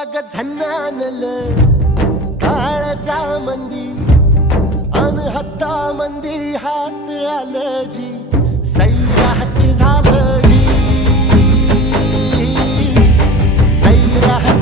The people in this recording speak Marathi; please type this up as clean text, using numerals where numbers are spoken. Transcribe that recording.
अग झन्नानल काळजा मंदी अनहत्ता मंदी हात आलं जी सैराट झालं जी सैराट